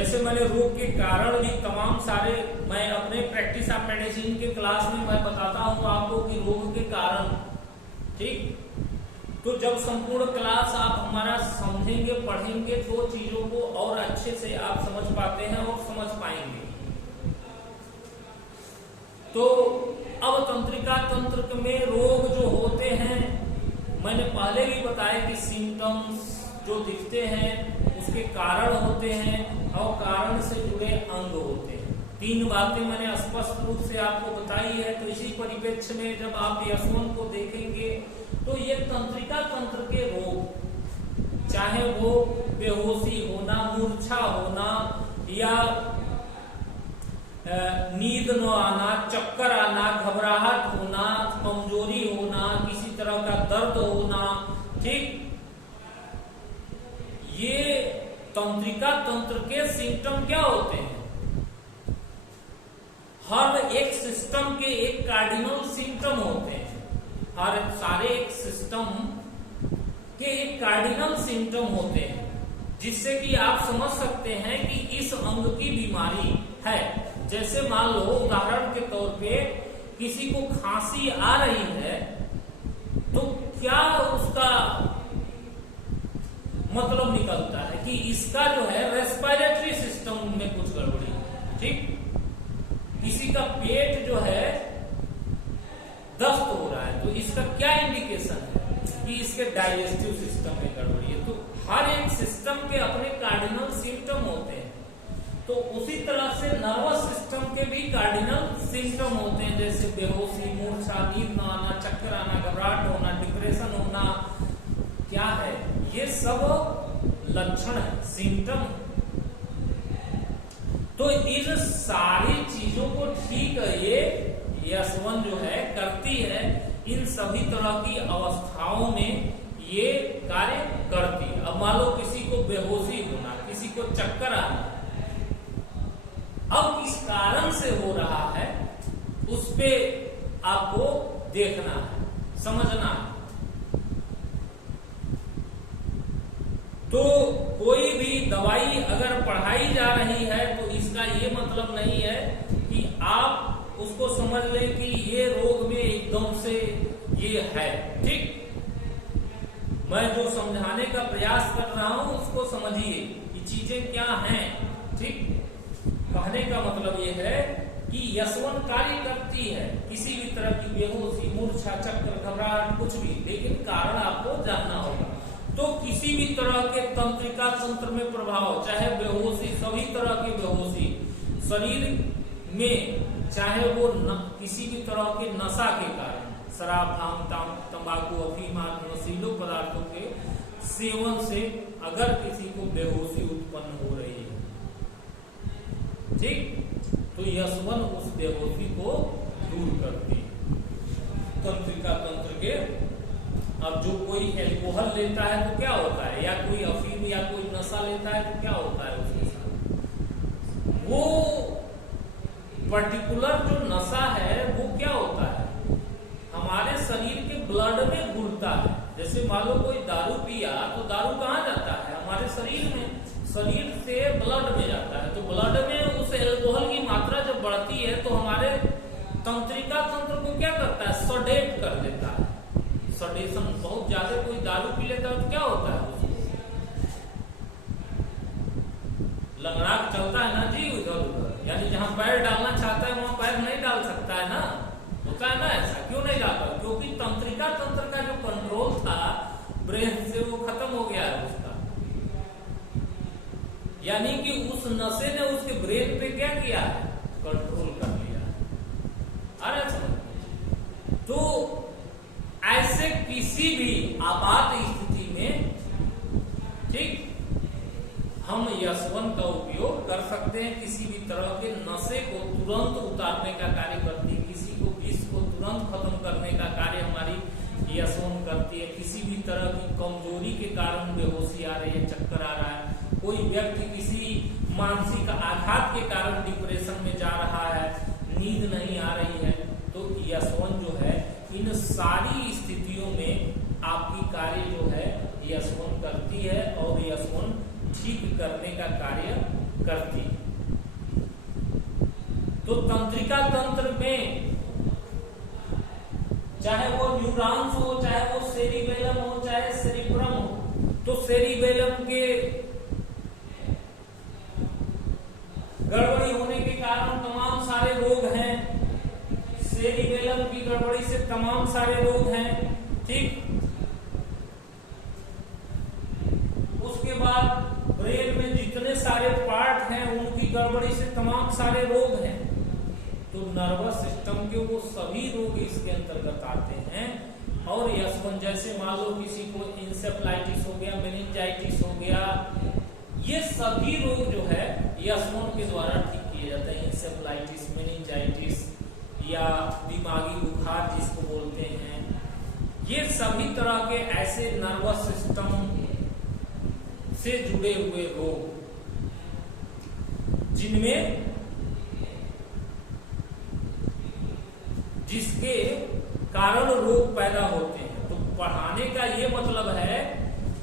जैसे मैंने रोग के कारण भी तमाम सारे, मैं अपने प्रैक्टिस ऑफ मेडिसिन के क्लास में मैं बताता हूं आपको कि रोग के कारण, ठीक। तो जब संपूर्ण क्लास आप हमारा समझेंगे, पढ़ेंगे, तो चीजों को और अच्छे से आप समझ पाते हैं और समझ पाएंगे। तो अब तंत्रिका तंत्र में रोग जो होते हैं, मैंने पहले भी बताया कि सिम्टम्स जो दिखते हैं उसके कारण होते हैं और कारण से जुड़े अंग होते हैं। 3 बातें मैंने स्पष्ट रूप से आपको बताई है। तो इसी परिप्रेक्ष्य में जब आप यशवंत को देखेंगे तो ये तंत्रिका तंत्र के रोग, चाहे वो बेहोशी होना, मूर्छा होना या नींद न आना, चक्कर आना, घबराहट होना, कमजोरी होना, किसी तरह का दर्द होना, ठीक, ये तंत्रिका तंत्र के सिम्टम क्या होते हैं? हर एक सिस्टम के एक कार्डिनल सिम्टम होते हैं। हर सारे एक सिस्टम के एक कार्डिनल सिम्टम होते हैं, जिससे कि आप समझ सकते हैं कि इस अंग की बीमारी है। जैसे मान लो उदाहरण के तौर पे किसी को खांसी आ रही है, तो क्या उसका मतलब निकलता है कि इसका जो है रेस्पिरेटरी सिस्टम में कुछ गड़बड़ी है, ठीक। किसी का पेट जो है दस्त हो रहा है, तो इसका क्या इंडिकेशन है कि इसके डाइजेस्टिव सिस्टम में गड़बड़ी है। तो हर एक सिस्टम के अपने कार्डिनल सिम्टम होते हैं। तो उसी तरह से नर्वस सिस्टम के भी कार्डिनल सिम्टम होते हैं, जैसे बेहोशी, मूर्छा, नींद न आना, चक्कर आना, घबराहट होना, डिप्रेशन होना, क्या है, ये सब लक्षण है, सिम्टम। तो इन सारी चीजों को ठीक ये यशवंत जो है करती है। इन सभी तरह की अवस्थाओं में ये कार्य करती है। अब मान लो किसी को बेहोशी होना, किसी को चक्कर आना, अब किस कारण से हो रहा है उस पे आपको देखना है, समझना है। तो कोई भी दवाई अगर पढ़ाई जा रही है तो इसका ये मतलब नहीं है कि आप उसको समझ लें कि ये रोग में एकदम से ये है, ठीक। मैं जो समझाने का प्रयास कर रहा हूं उसको समझिए कि चीजें क्या हैं, ठीक। कहने का मतलब ये है कि यशवंत कार्य करती है किसी भी तरह की बेहोशी, मूर्छा, चक्कर, घबराहट, कुछ भी, लेकिन कारण आपको जानना होगा। तो किसी भी तरह के तंत्रिका तंत्र में प्रभाव, चाहे बेहोशी, सभी तरह की बेहोशी शरीर में, चाहे वो किसी भी तरह के नशा के कारण, शराब, भांग, तंबाकू, अफीम, नशीले पदार्थों के सेवन से अगर किसी को बेहोशी उत्पन्न हो रही है, ठीक, तो यशवंत उस बेहोशी को दूर करती है तंत्रिका तंत्र के। अब जो कोई एल्कोहल लेता है तो क्या होता है, या कोई अफीम या कोई नशा लेता है तो क्या होता है उसके साथ, वो पर्टिकुलर जो नशा है वो क्या होता है, हमारे शरीर के ब्लड में घुलता है। जैसे मान लो कोई दारू पिया तो दारू कहाँ जाता है, हमारे शरीर में, शरीर से ब्लड में जाता है। तो ब्लड में उस एल्कोहल की मात्रा जब बढ़ती है तो हमारे तंत्रिका तंत्र को क्या करता है, सडेट कर देता है। सडेशन, बहुत ज्यादा कोई दारू पी लेता है तो क्या होता है, उसको लंगड़ाक चलता है ना जी इधर उधर, यानी जहां पैर डालना चाहता है वहां पैर नहीं डाल सकता है ना, होता है ना ऐसा। क्यों नहीं डालता, क्योंकि तंत्रिका तंत्र का जो कंट्रोल था ब्रेन से वो खत्म हो गया है उसका, यानी कि उस नशे ने उसके ब्रेन पे क्या किया है, कंट्रोल कर लिया है। अरे समझ। तो ऐसे किसी भी आपात स्थिति में, ठीक, हम यशवंत का उपयोग कर सकते हैं। किसी भी तरह के नशे को तुरंत उतारने का कार्य करती है, किसी को विष को तुरंत खत्म करने का कार्य हमारी यशवंत करती है। किसी भी तरह की कमजोरी के कारण बेहोशी आ रही है, चक्कर आ रहा है, कोई व्यक्ति किसी मानसिक आघात के कारण डिप्रेशन में जा रहा है, नींद नहीं आ रही है, तो यशवंत जो है इन सारी स्थितियों में आपकी कार्य जो है यशवंत करती है और यशवंत ठीक करने का कार्य करती है। तो तंत्रिका तंत्र में चाहे वो न्यूरॉन्स हो, चाहे वो सेरिबेलम हो, चाहे सेरिब्रम हो, तो सेरिबेलम के गड़बड़ी होने के कारण तमाम सारे रोग हैं, सेरिबेलम की गड़बड़ी से तमाम सारे रोग हैं, ठीक। उसके बाद ब्रेन में जितने सारे पार्ट हैं उनकी गड़बड़ी से तमाम सारे रोग हैं। तो नर्वस सिस्टम के वो सभी रोग इसके अंतर्गत आते हैं। और यशवन जैसे मान लो किसी को इंसेफ्लाइटिस हो गया, मेनिंजाइटिस हो गया, ये सभी रोग जो है यशवन के द्वारा ठीक किए जाते हैं। इंसेफ्लाइटिस, मेनिंजाइटिस या दिमागी बुखार जिसको बोलते हैं, ये सभी तरह के ऐसे नर्वस सिस्टम से जुड़े हुए रोग जिनमें जिसके कारण रोग पैदा होते हैं। तो पढ़ाने का ये मतलब है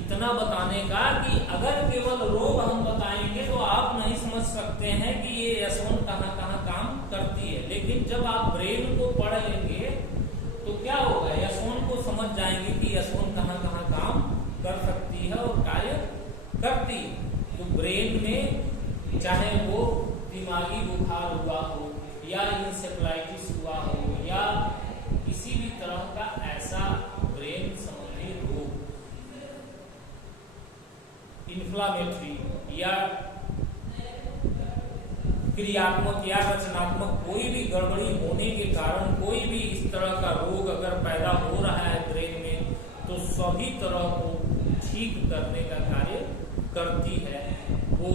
इतना बताने का कि अगर केवल रोग हम बताएंगे तो आप नहीं समझ सकते हैं कि ये यशवन कहाँ कहाँ काम करती है। लेकिन जब आप ब्रेन को पढ़ लेंगे तो क्या होगा, यशवन को समझ जाएंगे कि यशवन कहाँ कहाँ काम कर सकती है और कार्य करती है। तो ब्रेन में चाहे वो दिमागी बुखार हुआ हो या इंसेफ्लाइटिस हुआ हो या किसी भी तरह का ऐसा ब्रेन संबंधी रोग, इन्फ्लामेटरी या क्रियात्मक या रचनात्मक कोई भी गड़बड़ी होने के कारण कोई भी इस तरह का रोग अगर पैदा हो रहा है ब्रेन में, तो सभी तरह को ठीक करने का कार्य करती है। वो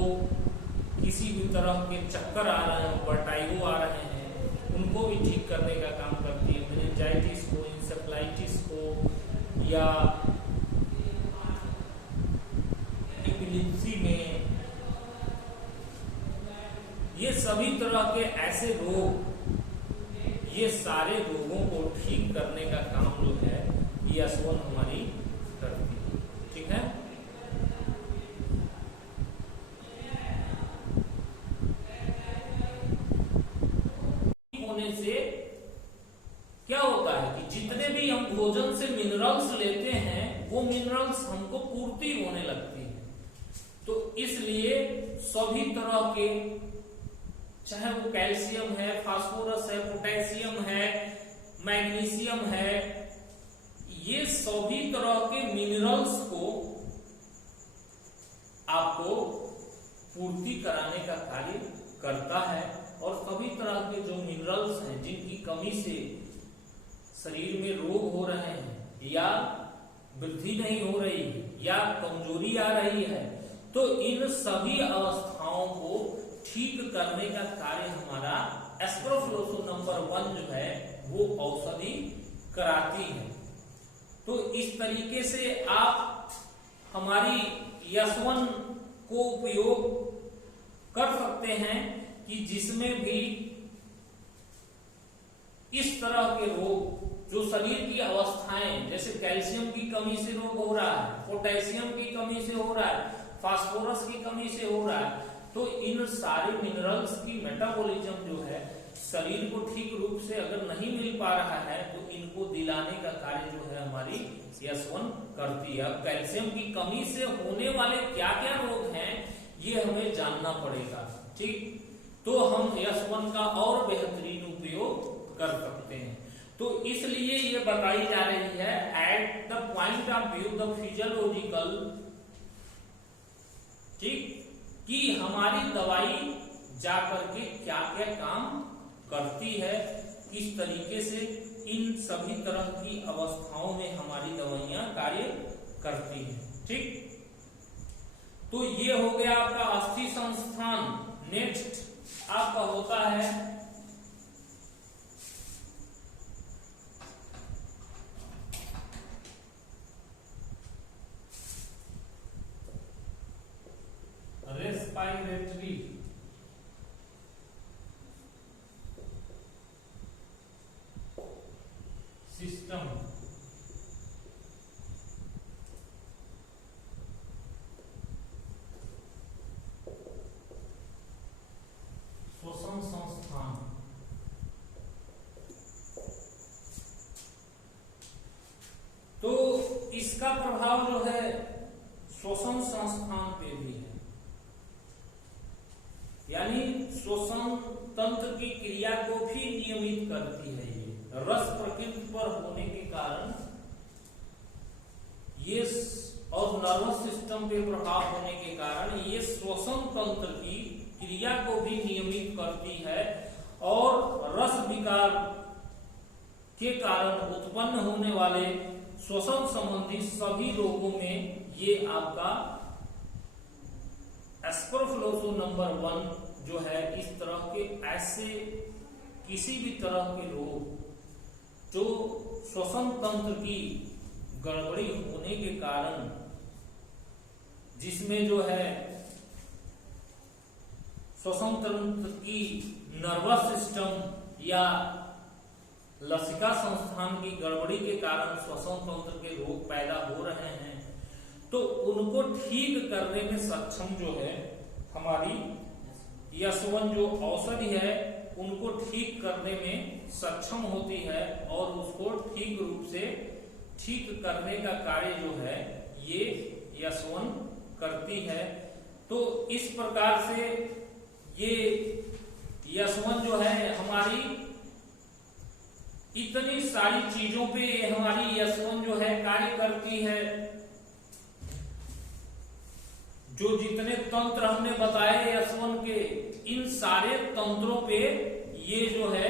किसी भी तरह के चक्कर आ रहे हैं, वर्टाइगो आ रहे हैं, उनको भी ठीक करने का काम करती है। मेनिंजाइटिस हो, इंसेफ्लाइटिस हो या एपिलेप्सी में, ये सभी तरह के ऐसे रोग, ये सारे रोगों को ठीक करने का काम जो है यशवन हमारी करती है, ठीक है। होने से क्या होता है कि जितने भी हम भोजन से मिनरल्स लेते हैं वो मिनरल्स हमको पूर्ति होने लगती है। तो इसलिए सभी तरह के, चाहे वो कैल्शियम है, फास्फोरस है, पोटेशियम है, मैग्नीशियम है, ये सभी तरह के मिनरल्स को आपको पूर्ति कराने का कार्य करता है। और सभी तरह के जो मिनरल्स हैं जिनकी कमी से शरीर में रोग हो रहे हैं या वृद्धि नहीं हो रही या कमजोरी आ रही है, तो इन सभी अवस्थाओं को ठीक करने का कार्य हमारा एस्प्रोफ्लोसो नंबर 1 जो है वो औषधि कराती है। तो इस तरीके से आप हमारी यशवन को उपयोग कर सकते हैं कि जिसमें भी इस तरह के रोग, जो शरीर की अवस्थाएं, जैसे कैल्शियम की कमी से रोग हो रहा है, पोटेशियम की कमी से हो रहा है, फास्फोरस की कमी से हो रहा है, तो इन सारे मिनरल्स की मेटाबॉलिज्म जो है शरीर को ठीक रूप से अगर नहीं मिल पा रहा है तो इनको दिलाने का कार्य जो है हमारी यशवन करती है। अब कैल्शियम की कमी से होने वाले क्या क्या रोग हैं ये हमें जानना पड़ेगा, ठीक। तो हम यशवन का और बेहतरीन उपयोग कर सकते हैं। तो इसलिए ये बताई जा रही है at the point of view the physiological, ठीक, कि हमारी दवाई जाकर के क्या क्या काम करती है, किस तरीके से इन सभी तरह की अवस्थाओं में हमारी दवाइयां कार्य करती हैं, ठीक। तो ये हो गया आपका अस्थि संस्थान। नेक्स्ट आपका होता है रेस्पिरेटरी सिस्टम। इसका प्रभाव जो है श्वसन संस्थान पे भी है, यानी श्वसन तंत्र की क्रिया को भी नियमित करती है। ये रस प्रकृति पर होने के कारण ये और नर्वस सिस्टम पे प्रभाव होने के कारण ये श्वसन तंत्र की क्रिया को भी नियमित करती है और रस विकार के कारण उत्पन्न होने वाले श्वसन संबंधी सभी रोगों में ये आपका एस्परफ्लोसो नंबर 1 जो है, इस तरह के ऐसे किसी भी तरह के रोग जो श्वसन तंत्र की गड़बड़ी होने के कारण, जिसमें जो है श्वसन तंत्र की नर्वस सिस्टम या लसिका संस्थान की गड़बड़ी के कारण श्वसन तंत्र के रोग पैदा हो रहे हैं, तो उनको ठीक करने में सक्षम जो है हमारी यशवन जो औषधि है उनको ठीक करने में सक्षम होती है और उसको ठीक रूप से ठीक करने का कार्य जो है ये यशवन करती है। तो इस प्रकार से ये यशवन जो है हमारी इतनी सारी चीजों पे हमारी यशवन जो है कार्य करती है। जो जितने तंत्र हमने बताए यशवन के, इन सारे तंत्रों पे ये जो है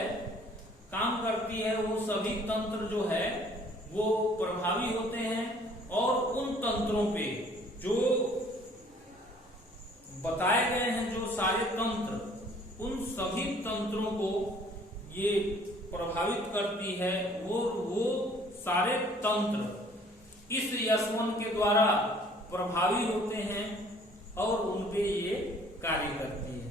काम करती है। वो सभी तंत्र जो है वो प्रभावी होते हैं और उन तंत्रों पे जो बताए गए हैं, जो सारे तंत्र, उन सभी तंत्रों को ये प्रभावित करती है और वो सारे तंत्र इस यशवन के द्वारा प्रभावी होते हैं और उनपे ये कार्य करती है।